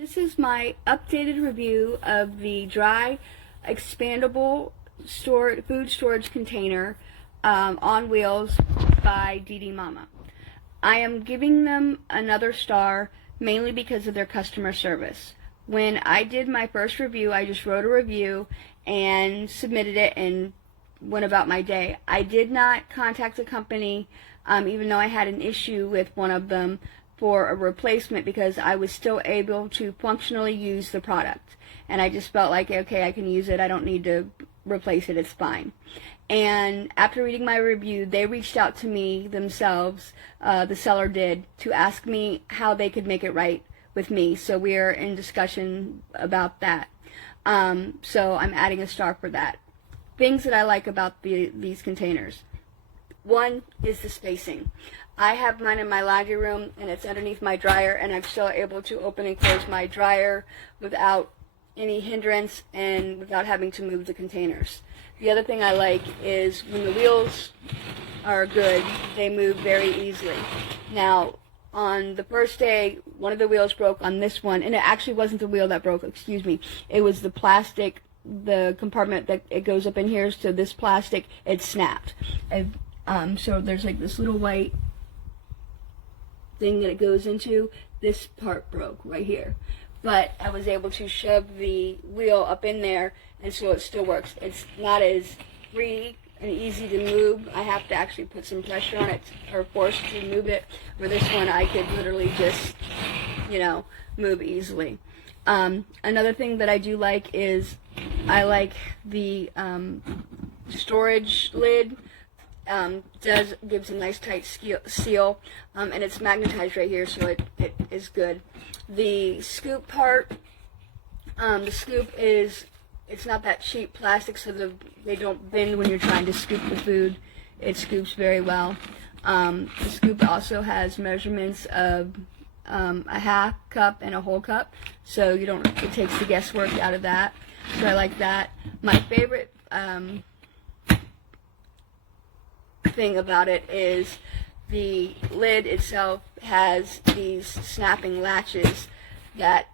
This is my updated review of the dry expandable food storage container on wheels by DDMOMMY. I am giving them another star mainly because of their customer service. When I did my first review, I just wrote a review and submitted it and went about my day. I did not contact the company even though I had an issue with one of them for a replacement because I was still able to functionally use the product. And I just felt like, okay, I can use it. I don't need to replace it. It's fine. And after reading my review, they reached out to me themselves, the seller did, to ask me how they could make it right with me. So we are in discussion about that. So I'm adding a star for that. Things that I like about these containers. One is the spacing. I have mine in my laundry room and it's underneath my dryer, and I'm still able to open and close my dryer without any hindrance and without having to move the containers. The other thing I like is when the wheels are good, they move very easily. Now, on the first day, one of the wheels broke on this one, and it actually wasn't the wheel that broke, excuse me. It was the plastic, the compartment that it goes up in here, so this plastic, it snapped. So there's like this little white thing that it goes into. This part broke right here, but I was able to shove the wheel up in there, and so it still works. It's not as free and easy to move. I have to actually put some pressure on it or force to move it, where this one I could literally just, move easily. Another thing that I do like is I like the storage lid. Gives a nice tight seal, and it's magnetized right here, so it is good. The scoop part, the scoop it's not that cheap plastic, so they don't bend when you're trying to scoop the food. It scoops very well. The scoop also has measurements of a half cup and a whole cup, so it takes the guesswork out of that. So I like that. My favorite thing about it is the lid itself has these snapping latches that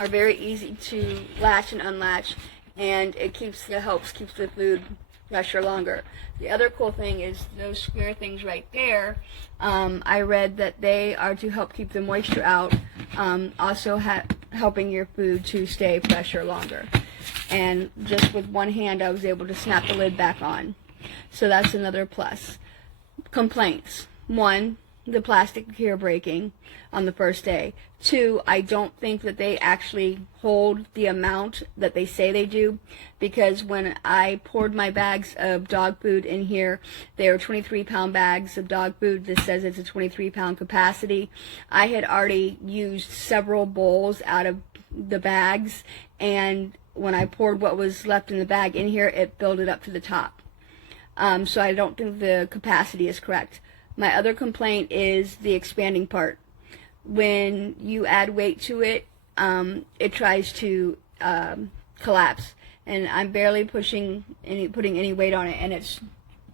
are very easy to latch and unlatch, and it helps keep the food fresher longer. The other cool thing is those square things right there. I read that they are to help keep the moisture out, also helping your food to stay fresher longer. And just with one hand I was able to snap the lid back on. So that's another plus. Complaints. 1, the plastic here breaking on the first day. 2, I don't think that they actually hold the amount that they say they do, because when I poured my bags of dog food in here, they are 23-pound bags of dog food. This says it's a 23-pound capacity. I had already used several bowls out of the bags, and when I poured what was left in the bag in here, it filled it up to the top. So I don't think the capacity is correct. My other complaint is the expanding part. When you add weight to it, it tries to collapse, and I'm barely putting any weight on it, and it's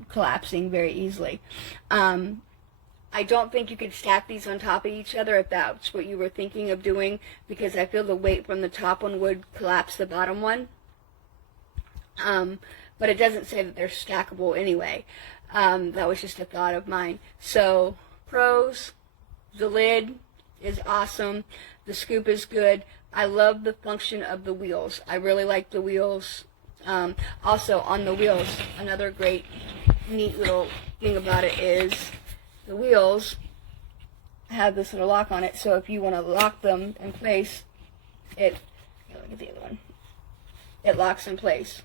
collapsing very easily. I don't think you could stack these on top of each other if that's what you were thinking of doing, because I feel the weight from the top one would collapse the bottom one. But it doesn't say that they're stackable anyway. That was just a thought of mine. So, pros, the lid is awesome. The scoop is good. I love the function of the wheels. I really like the wheels. Also, on the wheels, another great, neat little thing about it is the wheels have this little lock on it. So if you want to lock them in place, look at the other one. It locks in place.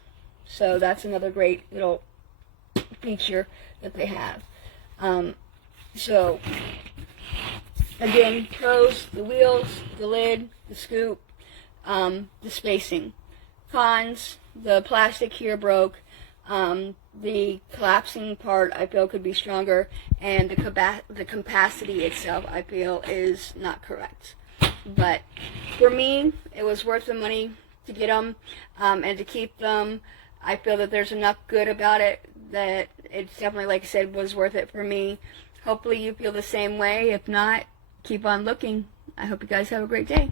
So that's another great little feature that they have. So, again, pros, the wheels, the lid, the scoop, the spacing. Cons, the plastic here broke. The collapsing part I feel could be stronger, and the capacity itself I feel is not correct. But for me, it was worth the money to get them and to keep them. I feel that there's enough good about it that it's definitely, like I said, was worth it for me. Hopefully you feel the same way. If not, keep on looking. I hope you guys have a great day.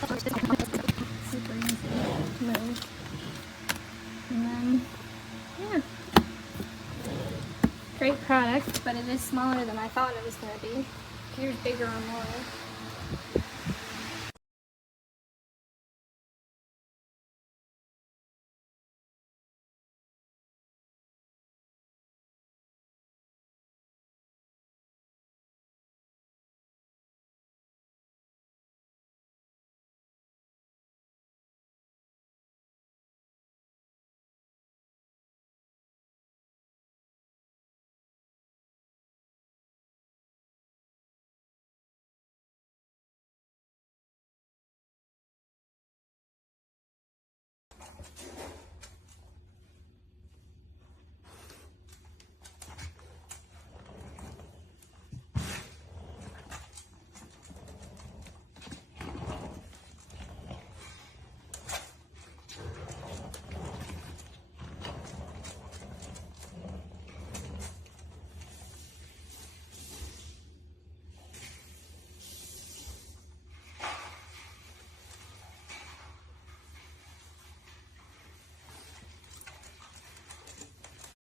Super easy to move. And then, yeah. Great product, but it is smaller than I thought it was going to be. Here's bigger on more.